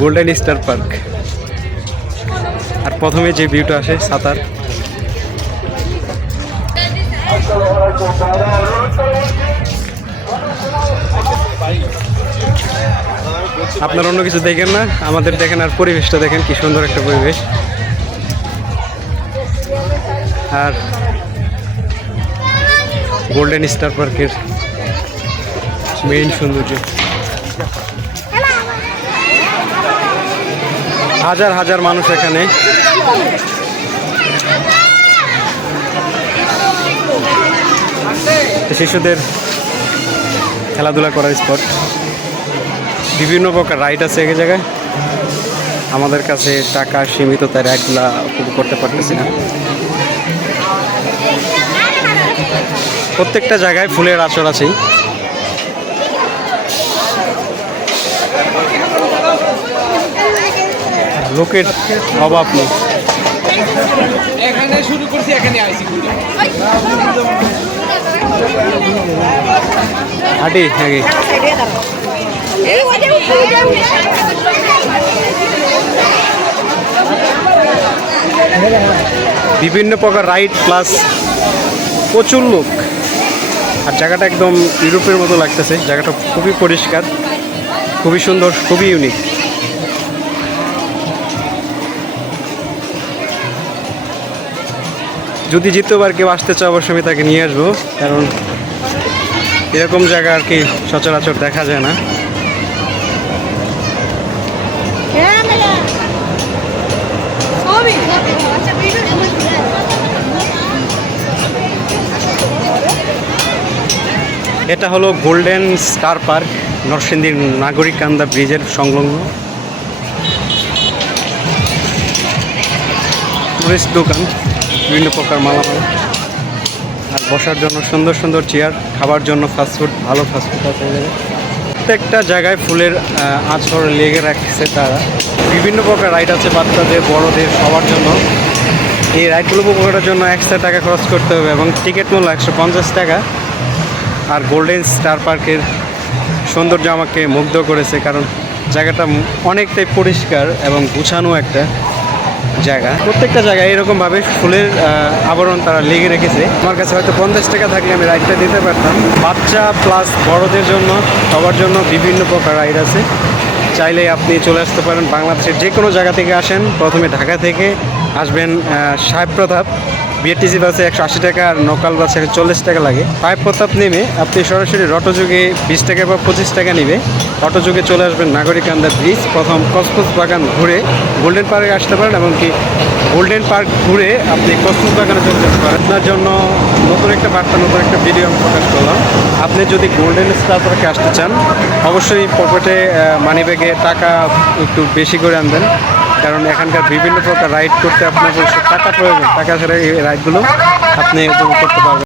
Golden star park. আর প্রথমে যে ভিউটা আসে সাতার। আপনারা অন্য কিছু দেখেন না, আমাদের দেখেন আর পরিবেশটা দেখেন, কি সুন্দর একটা পরিবেশ। আর গোল্ডেন স্টার পার্কের মেইন সৌন্দর্য, হাজার হাজার মানুষ এখানে। শিশুদের খেলাধুলা করার স্পট, বিভিন্ন প্রকার রাইড আছে এক জায়গায়। আমাদের কাছে টাকা সীমিত, তাই রাইডগুলা উপভোগ করতে পারতেছি না। প্রত্যেকটা জায়গায় ফুলের আঁচড় আছেই। লোকের অভাব নেই। এখানে শুরু করছি, এখানে আইছি হাঁটি নাকি? বিভিন্ন প্রকার রাইড প্লাস প্রচুর লোক। আর জায়গাটা একদম ইউরোপের মতো লাগতেছে। জায়গাটা খুবই পরিষ্কার, খুবই সুন্দর, খুবই ইউনিক। যদি দ্বিতীয়বার কেউ আসতে চাও অবশ্যই আমি তাকে নিয়ে আসবো, কারণ এরকম জায়গা আর কি সচরাচর দেখা যায় না। এটা হলো গোল্ডেন স্টার পার্ক, নরসিংদীর নাগরিকান্দা ব্রিজের সংলগ্ন। টুরিস্ট দোকান, বিভিন্ন প্রকার মালামাল, আর বসার জন্য সুন্দর সুন্দর চেয়ার, খাবার জন্য ফাস্টফুড, ভালো ফাস্টফুড আছে। প্রত্যেকটা জায়গায় ফুলের আঁচড় লেগে রাখছে তারা। বিভিন্ন প্রকার রাইড আছে, বাচ্চাদের, বড়দের, সবার জন্য। এই রাইডগুলো উপভোগ করার জন্য এক্সট্রা টাকা খরচ করতে হবে এবং টিকিট মূল্য 150 টাকা। আর গোল্ডেন স্টার পার্কের সৌন্দর্য আমাকে মুগ্ধ করেছে, কারণ জায়গাটা অনেকটাই পরিষ্কার এবং গুছানো একটা জায়গা। প্রত্যেকটা জায়গায় এরকমভাবে ফুলের আবরণ তারা লেগে রেখেছে। আমার কাছে হয়তো 50 টাকা থাকলে আমি রাইডটা দিতে পারতাম। বাচ্চা প্লাস বড়দের জন্য, সবার জন্য বিভিন্ন প্রকার রাইড আছে। চাইলে আপনি চলে আসতে পারেন। বাংলাদেশের যে কোনো জায়গা থেকে আসেন, প্রথমে ঢাকা থেকে আসবেন সাহেব প্রতাপ, বিআরটিসি বাসে 180 টাকা, আর লোকাল বাসে 140 টাকা লাগে। সাহেব প্রতাপ নেমে আপনি সরাসরি অটোযোগে 20 টাকা বা 25 টাকা নেবে। অটোযোগে চলে আসবেন নাগরিকান্দা ব্রিজ, প্রথম কসমস বাগান ঘুরে গোল্ডেন পার্কে আসতে পারেন, এমনকি গোল্ডেন পার্ক ঘুরে আপনি কসমস বাগানে চলে যেতে পারেন। আপনার জন্য নতুন একটা বার্তা, নতুন একটা ভিডিও আমি প্রকাশ করলাম। আপনি যদি গোল্ডেন স্টার পার্কে আসতে চান, অবশ্যই পকেটে মানিব্যাগে টাকা একটু বেশি করে আনবেন, কারণ এখানকার বিভিন্ন প্রকার রাইড করতে আপনার টাকা প্রয়োজন। টাকা ছাড়া এই রাইডগুলো আপনি উপভোগ করতে পারবেন।